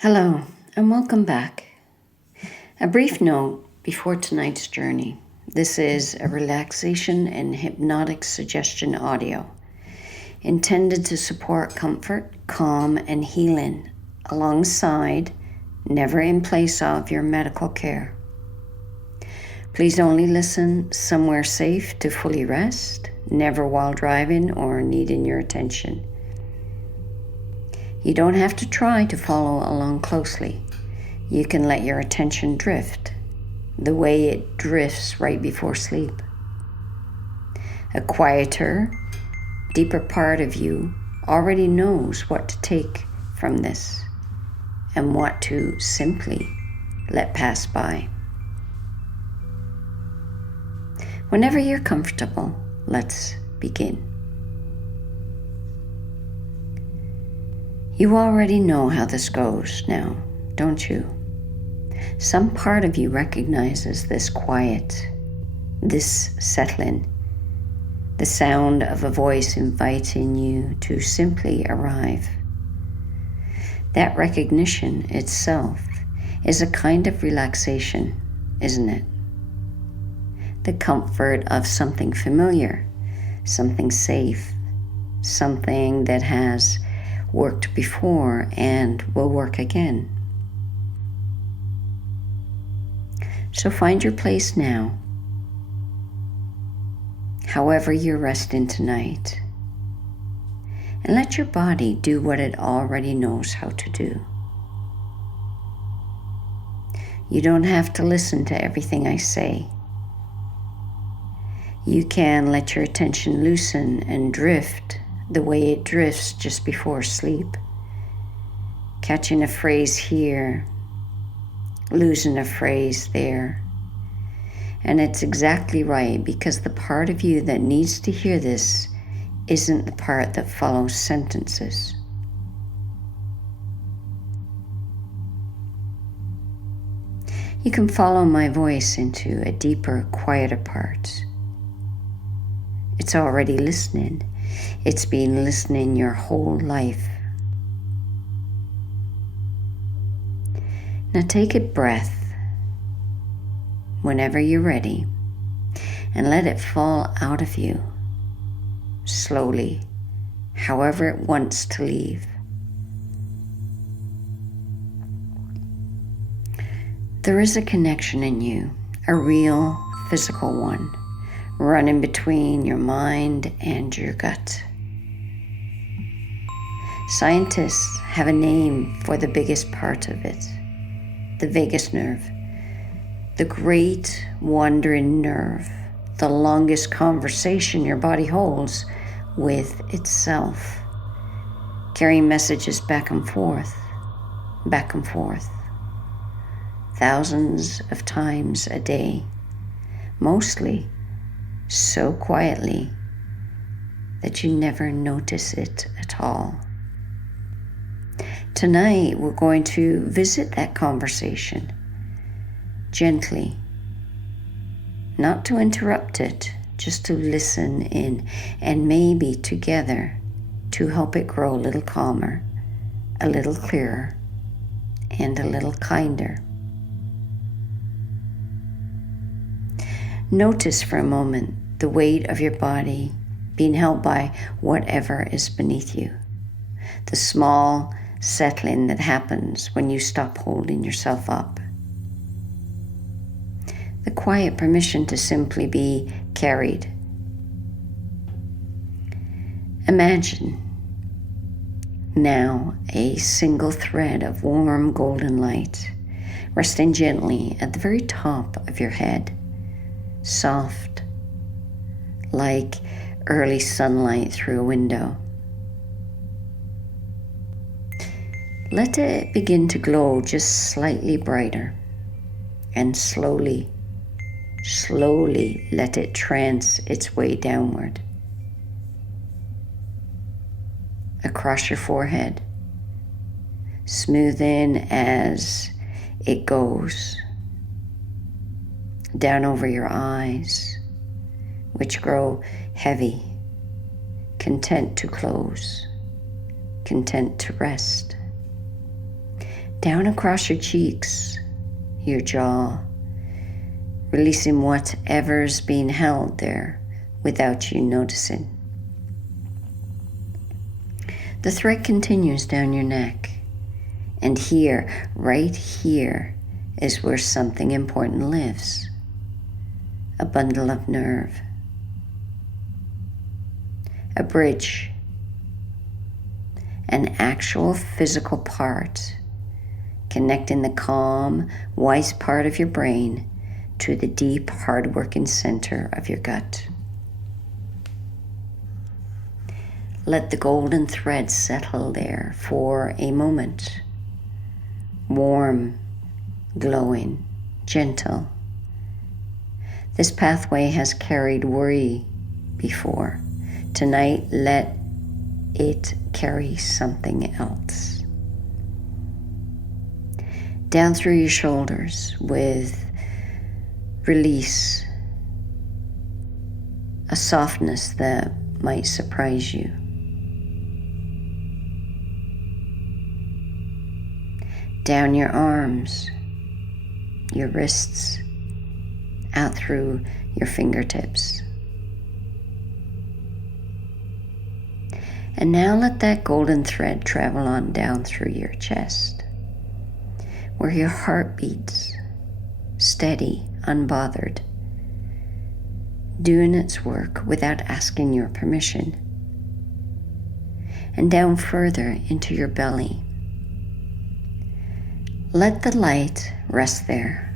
Hello, and welcome back. A brief note before tonight's journey. This is a relaxation and hypnotic suggestion audio intended to support comfort, calm, and healing alongside, never in place of, your medical care. Please only listen somewhere safe to fully rest, never while driving or needing your attention. You don't have to try to follow along closely. You can let your attention drift the way it drifts right before sleep. A quieter, deeper part of you already knows what to take from this and what to simply let pass by. Whenever you're comfortable, let's begin. You already know how this goes now, don't you? Some part of you recognizes this quiet, this settling, the sound of a voice inviting you to simply arrive. That recognition itself is a kind of relaxation, isn't it? The comfort of something familiar, something safe, something that has worked before and will work again. So find your place now, however you're resting tonight, and let your body do what it already knows how to do. You don't have to listen to everything I say. You can let your attention loosen and drift the way it drifts just before sleep, catching a phrase here, losing a phrase there. And it's exactly right, because the part of you that needs to hear this isn't the part that follows sentences. You can follow my voice into a deeper, quieter part. It's already listening. It's been listening your whole life. Now take a breath whenever you're ready and let it fall out of you slowly, however it wants to leave. There is a connection in you, a real physical one, running between your mind and your gut. Scientists have a name for the biggest part of it, the vagus nerve, the great wandering nerve, the longest conversation your body holds with itself, carrying messages back and forth, thousands of times a day, mostly so quietly that you never notice it at all. Tonight, we're going to visit that conversation gently, not to interrupt it, just to listen in, and maybe together to help it grow a little calmer, a little clearer, and a little kinder. Notice for a moment the weight of your body being held by whatever is beneath you. The small settling that happens when you stop holding yourself up. The quiet permission to simply be carried. Imagine now a single thread of warm golden light resting gently at the very top of your head. Soft, like early sunlight through a window. Let it begin to glow just slightly brighter, and slowly let it trance its way downward. Across your forehead, smoothing as it goes. Down over your eyes, which grow heavy, content to close, content to rest. down across your cheeks, your jaw, releasing whatever's being held there without you noticing. The thread continues down your neck, and here, right here, is where something important lives. A bundle of nerve, a bridge, an actual physical part connecting the calm, wise part of your brain to the deep, hard-working center of your gut. Let the golden thread settle there for a moment. Warm, glowing, gentle. This pathway has carried worry before. Tonight, let it carry something else. Down through your shoulders with release, a softness that might surprise you. Down your arms, your wrists, out through your fingertips. And now let that golden thread travel on down through your chest, where your heart beats, steady, unbothered, doing its work without asking your permission. And down further into your belly. Let the light rest there,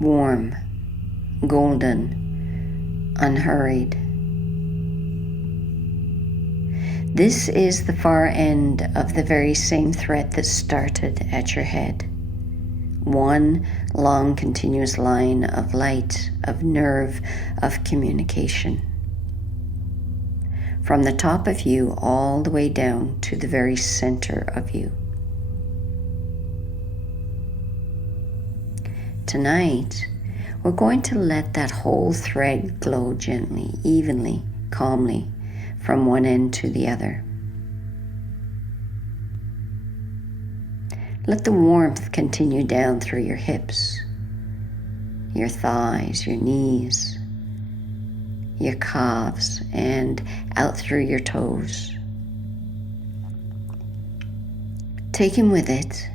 warm, golden, unhurried. This is the far end of the very same thread that started at your head. One long continuous line of light, of nerve, of communication. From the top of you all the way down to the very center of you. Tonight, we're going to let that whole thread glow gently, evenly, calmly, from one end to the other. Let the warmth continue down through your hips, your thighs, your knees, your calves, and out through your toes. Taking with it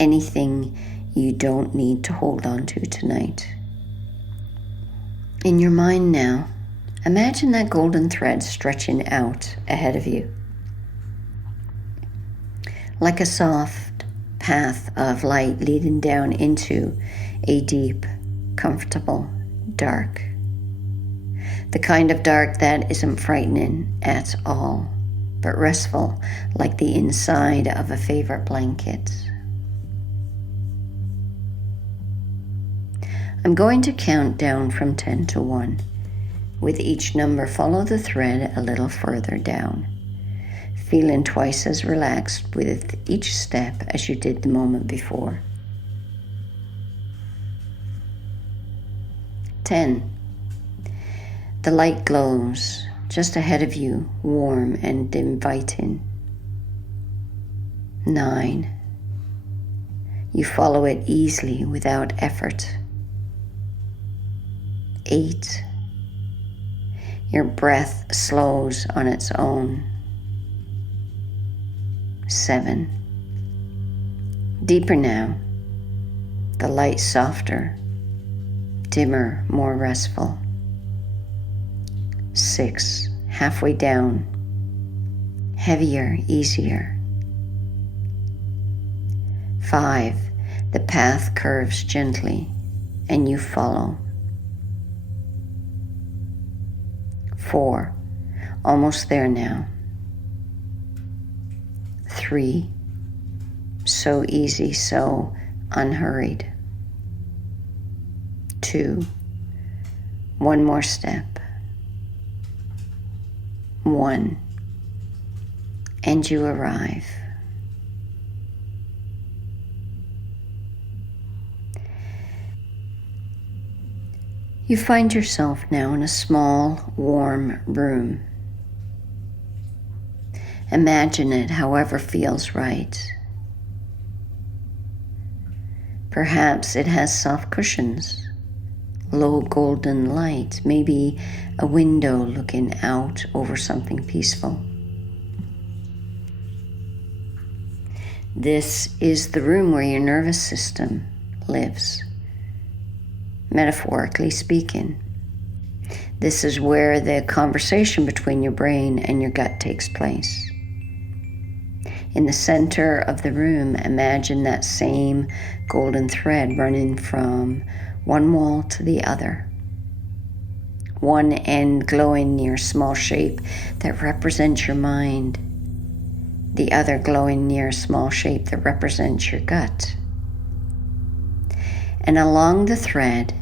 anything you don't need to hold on to tonight. In your mind now, imagine that golden thread stretching out ahead of you, like a soft path of light leading down into a deep, comfortable dark. The kind of dark that isn't frightening at all, but restful like the inside of a favorite blanket. I'm going to count down from 10 to 1. With each number, follow the thread a little further down, feeling twice as relaxed with each step as you did the moment before. 10. The light glows just ahead of you, warm and inviting. 9. You follow it easily without effort. 8. Your breath slows on its own. 7. Deeper now. The light softer, dimmer, more restful. 6. Halfway down. Heavier, easier. 5. The path curves gently and you follow. 4. Almost there now. 3. So easy, so unhurried. 2. One more step. 1. And you arrive. You find yourself now in a small, warm room. Imagine it however feels right. Perhaps it has soft cushions, low golden light, maybe a window looking out over something peaceful. This is the room where your nervous system lives, metaphorically speaking. This is where the conversation between your brain and your gut takes place. In the center of the room, imagine that same golden thread running from one wall to the other. One end glowing near a small shape that represents your mind. The other glowing near a small shape that represents your gut. And along the thread,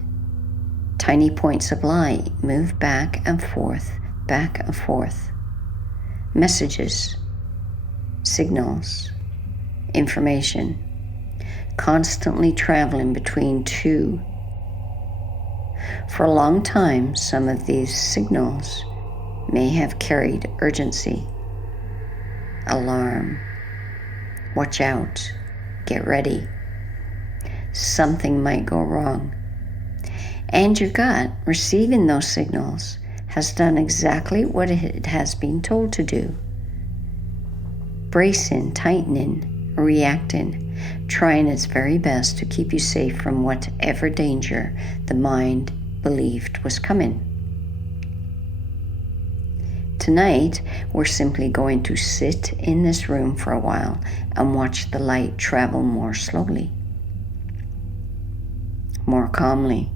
tiny points of light move back and forth, back and forth. Messages, signals, information, constantly traveling between two. For a long time, some of these signals may have carried urgency, alarm, watch out, get ready. Something might go wrong. And your gut, receiving those signals, has done exactly what it has been told to do. Bracing, tightening, reacting, trying its very best to keep you safe from whatever danger the mind believed was coming. Tonight, we're simply going to sit in this room for a while and watch the light travel more slowly, more calmly.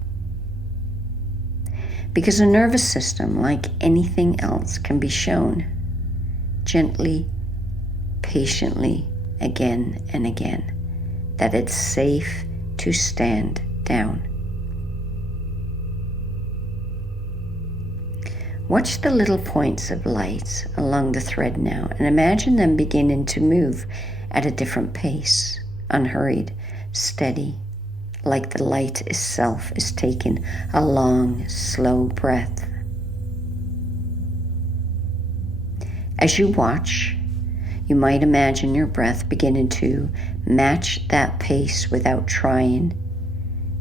Because the nervous system, like anything else, can be shown gently, patiently, again and again, that it's safe to stand down. Watch the little points of light along the thread now and imagine them beginning to move at a different pace, unhurried, steady, like the light itself is taking a long, slow breath. As you watch, you might imagine your breath beginning to match that pace without trying,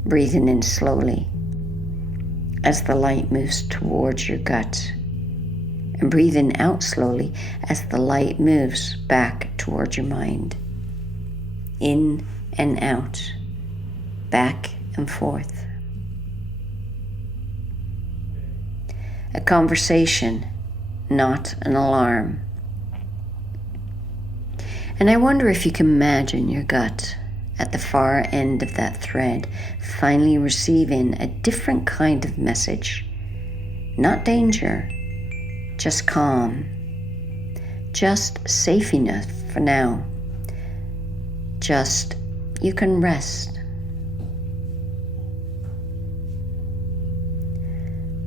breathing in slowly as the light moves towards your gut, and breathing out slowly as the light moves back towards your mind. In and out, back and forth. A conversation, not an alarm. And I wonder if you can imagine your gut at the far end of that thread finally receiving a different kind of message. Not danger, just calm, just safe enough for now. Just you can rest.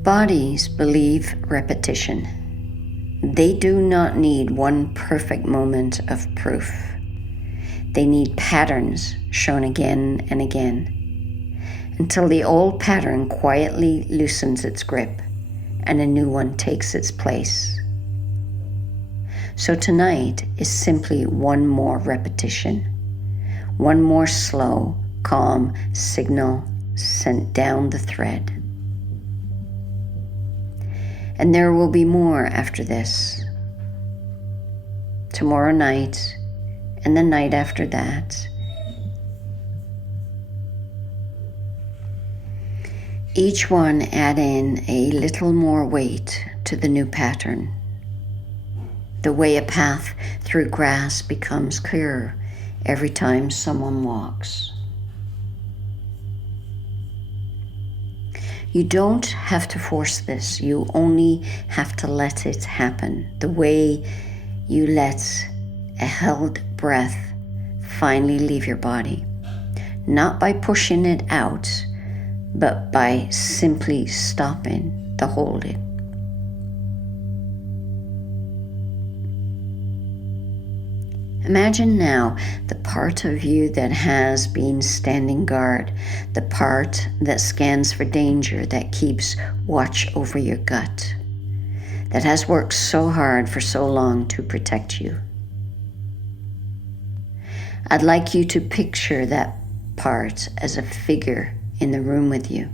Bodies believe repetition. They do not need one perfect moment of proof. They need patterns shown again and again, until the old pattern quietly loosens its grip and a new one takes its place. So tonight is simply one more repetition, one more slow, calm signal sent down the thread. And there will be more after this. Tomorrow night and the night after that. Each one add in a little more weight to the new pattern. The way a path through grass becomes clearer every time someone walks. You don't have to force this. You only have to let it happen. The way you let a held breath finally leave your body. Not by pushing it out, but by simply stopping the holding. Imagine now the part of you that has been standing guard, the part that scans for danger, that keeps watch over your gut, that has worked so hard for so long to protect you. I'd like you to picture that part as a figure in the room with you.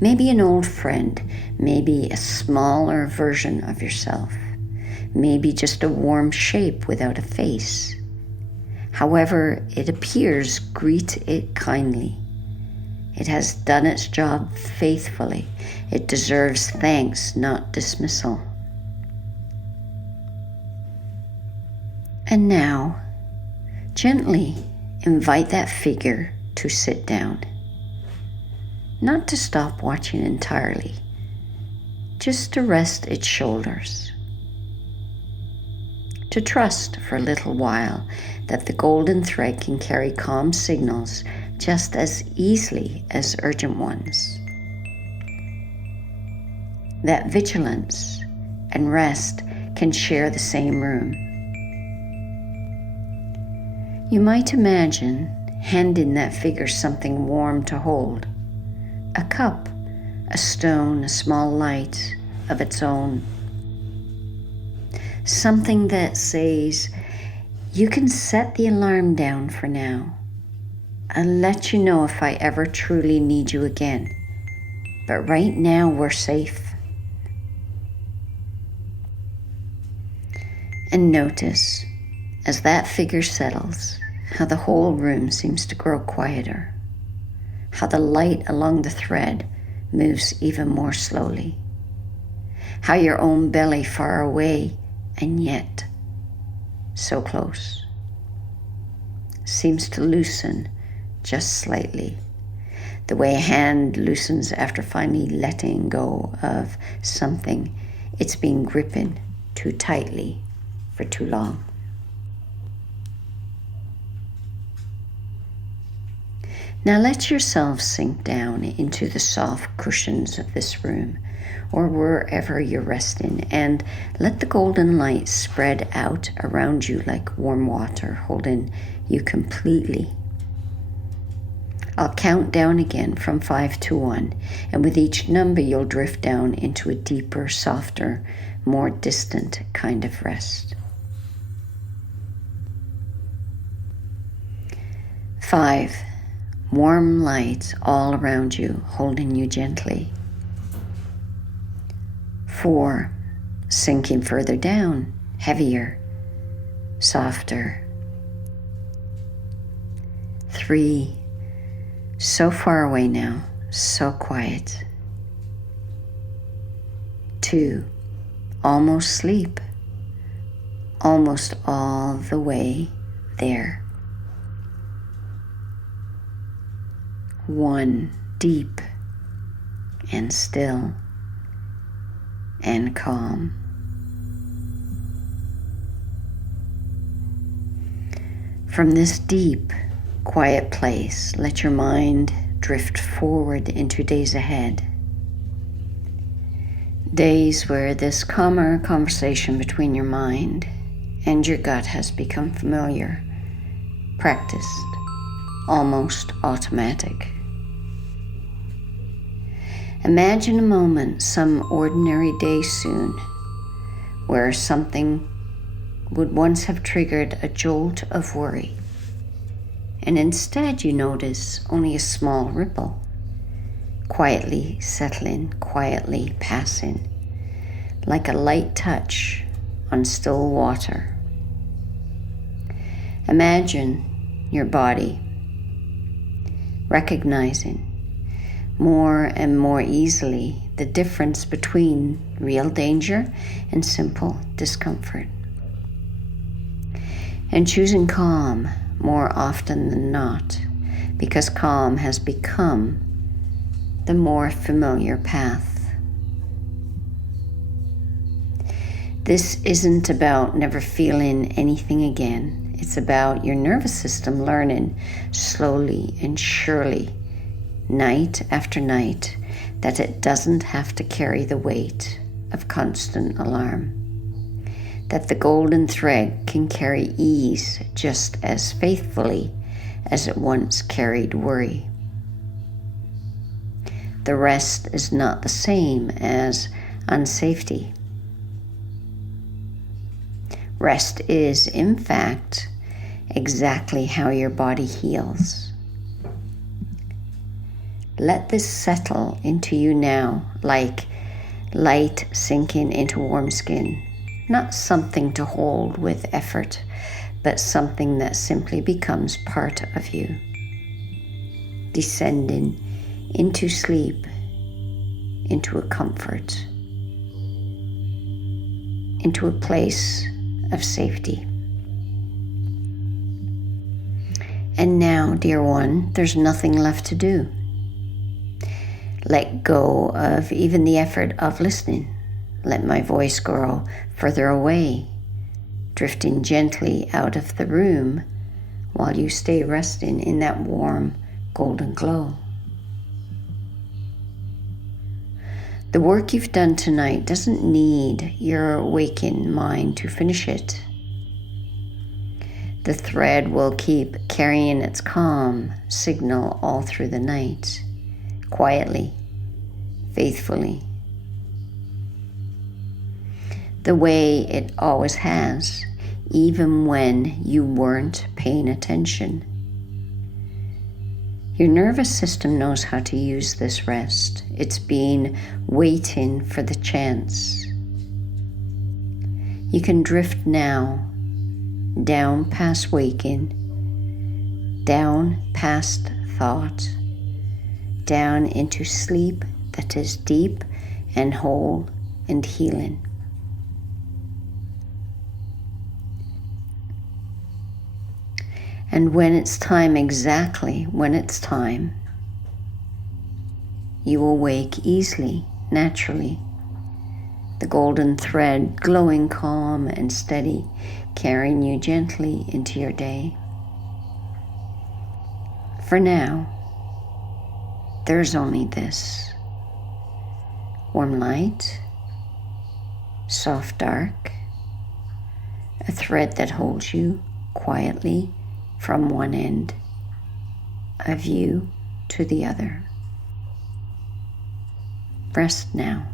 Maybe an old friend, maybe a smaller version of yourself, maybe just a warm shape without a face. However it appears, greet it kindly. It has done its job faithfully. It deserves thanks, not dismissal. And now, gently invite that figure to sit down. Not to stop watching entirely, just to rest its shoulders. To trust for a little while that the golden thread can carry calm signals just as easily as urgent ones. That vigilance and rest can share the same room. You might imagine handing that figure something warm to hold. A cup, a stone, a small light of its own. Something that says, you can set the alarm down for now. I'll let you know if I ever truly need you again. But right now we're safe. And notice, as that figure settles, how the whole room seems to grow quieter. How the light along the thread moves even more slowly. How your own belly far away and yet so close seems to loosen just slightly, the way a hand loosens after finally letting go of something it's been gripping too tightly for too long. Now let yourself sink down into the soft cushions of this room or wherever you're resting, and let the golden light spread out around you like warm water, holding you completely. I'll count down again from 5 to 1, and with each number you'll drift down into a deeper, softer, more distant kind of rest. 5. Warm light all around you, holding you gently. 4. Sinking further down, heavier, softer. 3. So far away now, so quiet. 2. Almost sleep, almost all the way there. 1. Deep and still and calm. From this deep, quiet place, let your mind drift forward into days ahead. Days where this calmer conversation between your mind and your gut has become familiar, practiced, almost automatic. Imagine a moment, some ordinary day soon, where something would once have triggered a jolt of worry, and instead you notice only a small ripple, quietly settling, quietly passing, like a light touch on still water. Imagine your body recognizing more and more easily the difference between real danger and simple discomfort. And choosing calm more often than not, because calm has become the more familiar path. This isn't about never feeling anything again. It's about your nervous system learning slowly and surely, night after night, that it doesn't have to carry the weight of constant alarm. That the golden thread can carry ease just as faithfully as it once carried worry. The rest is not the same as unsafety. Rest is, in fact, exactly how your body heals. Let this settle into you now, like light sinking into warm skin. Not something to hold with effort, but something that simply becomes part of you. Descending into sleep, into a comfort, into a place of safety. And now, dear one, there's nothing left to do. Let go of even the effort of listening. Let my voice grow further away, drifting gently out of the room while you stay resting in that warm golden glow. The work you've done tonight doesn't need your waking mind to finish it. The thread will keep carrying its calm signal all through the night, quietly, faithfully, the way it always has, even when you weren't paying attention. Your nervous system knows how to use this rest. It's been waiting for the chance. You can drift now, down past waking, down past thought, down into sleep that is deep and whole and healing. And when it's time, exactly when it's time, you will wake easily, naturally, the golden thread glowing calm and steady, carrying you gently into your day. For now, there's only this: warm light, soft dark, a thread that holds you quietly from one end of you to the other. Rest now.